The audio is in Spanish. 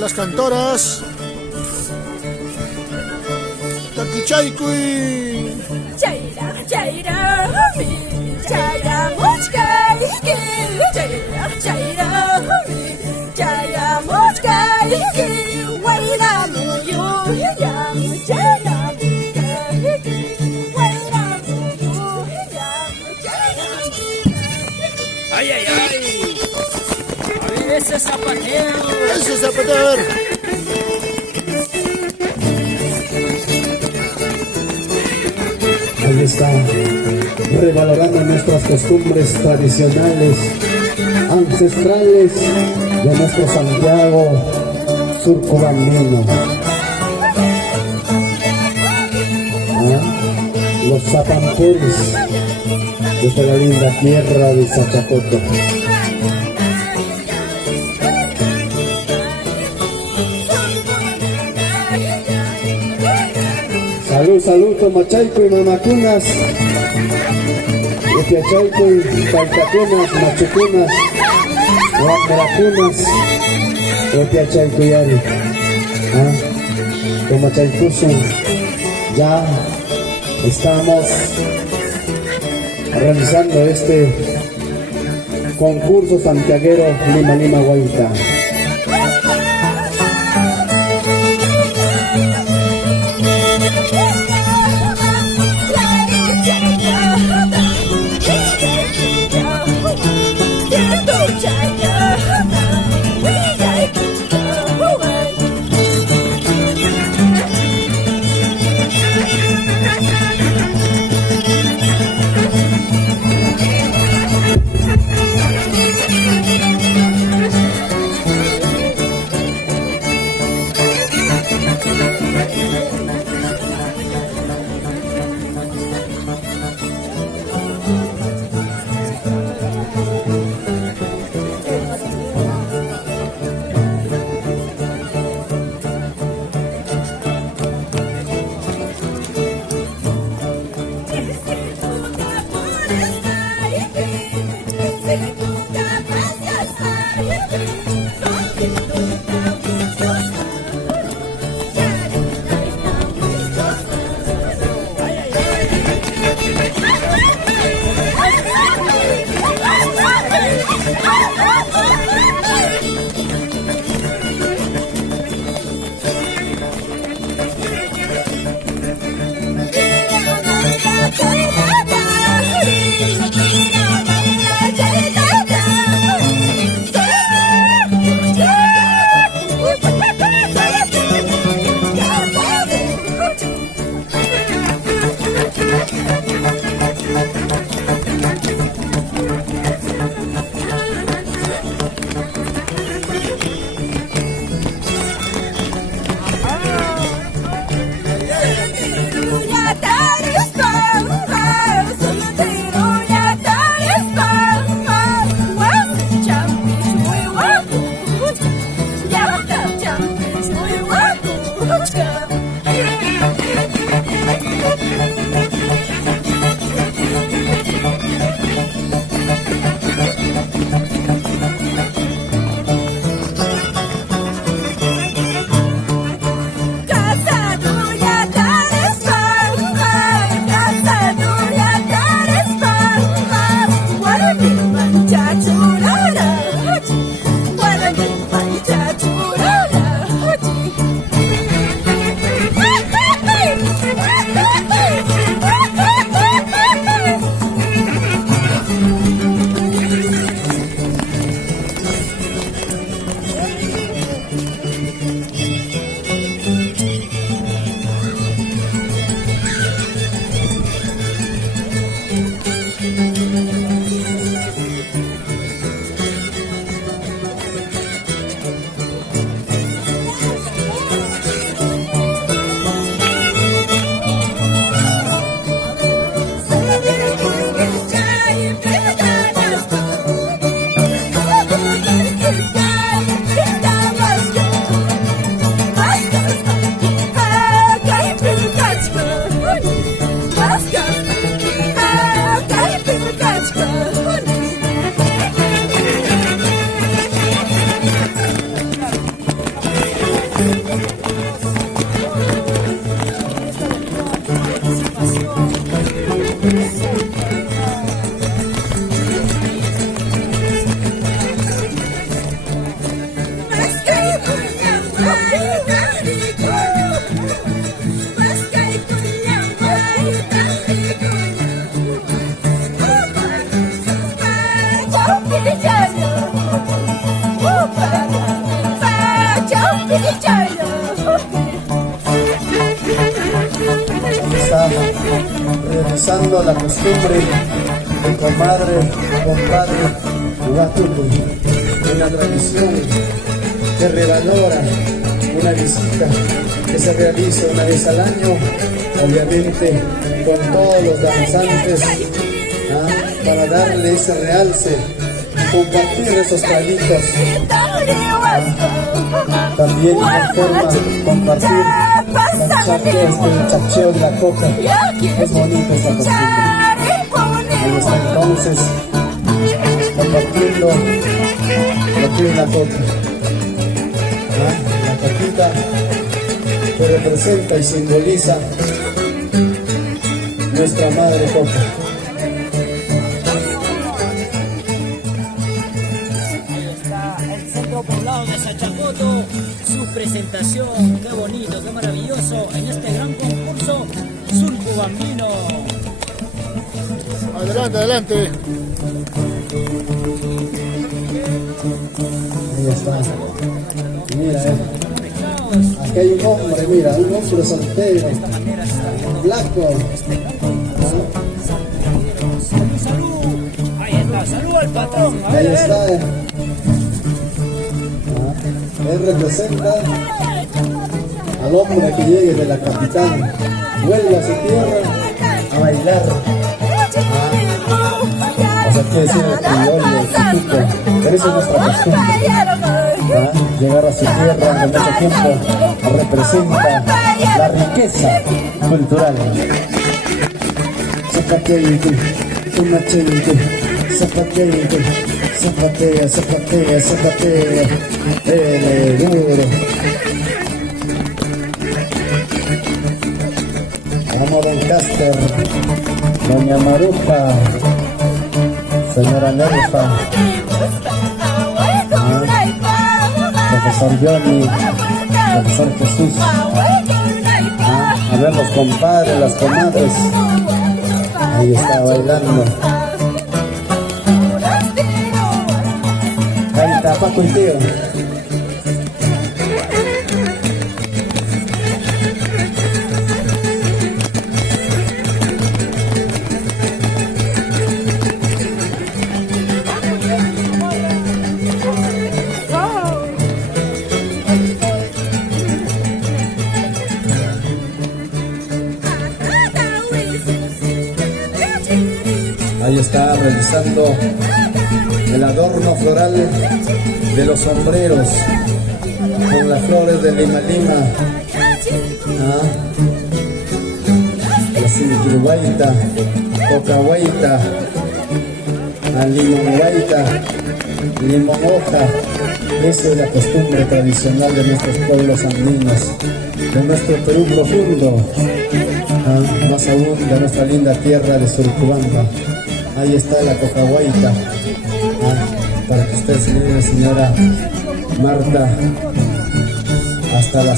las cantoras. Taquichaycuy. Chaira, chaira, chaira, muchka, chaira, chaira, chaira, muchka, waira, muyo, chaira, waira, muyo, ¡Ay, ay, ay! ¡A ver ese zapatero! ¡Ese zapatero! Ahí está, revalorando nuestras costumbres tradicionales, ancestrales de nuestro Santiago surcubandino. Los zapampuris desde la linda tierra de Sachacoto. Salud, salud, Tomachayco y Mamacunas, Upiachayco y Talcacunas, Machucunas, Huacaracunas, Upiachayco y Ari. Tomachaycuso, ya estamos realizando este concurso santiaguero Lima Lima Guaita. Está realizando la costumbre de comadre, compadre, Huatuco, una tradición que revalora una visita que se realiza una vez al año, obviamente con todos los danzantes, para darle ese realce, compartir esos traguitos. También una forma de compartir el chacheo de la coca. Es bonito esa costumbre. Ahí está entonces compartiendo lo que es la coca. La coquita que representa y simboliza nuestra madre coca. El Centro Poblado de Sachacoto, su presentación, qué bonito, qué maravilloso, en este gran concurso Surco Bambino. Adelante, adelante. Ahí está. Mira, aquí hay un hombre, mira, un hombre soltero, blanco. Ahí está, salud al patrón. A Ahí ver, está. Él representa al hombre que llegue de la capital, vuelve a su tierra a bailar. O sea, quiere decir el criollo, el chiquito, pero esa es nuestra costumbre. Llegar a su tierra en mucho tiempo representa la riqueza cultural. Zapateite, una chelite, zapateite, zapatea, zapatea, zapatea, duro. Vamos, don Caster, doña Maruja, señora Nelfa, profesor Johnny, profesor Jesús, a ver los compadres, las comadres, ahí está bailando. Ahí está Paco y Tío. Ahí está realizando el adorno floral de los sombreros con las flores de Lima Lima, la cinquirhuaita, cocahuaita, la limonhuaita, limón hoja. Esa es la costumbre tradicional de nuestros pueblos andinos, de nuestro Perú profundo, más aún de nuestra linda tierra de Surcubamba. Ahí está la cocahuaita, para que usted, señora Marta, hasta la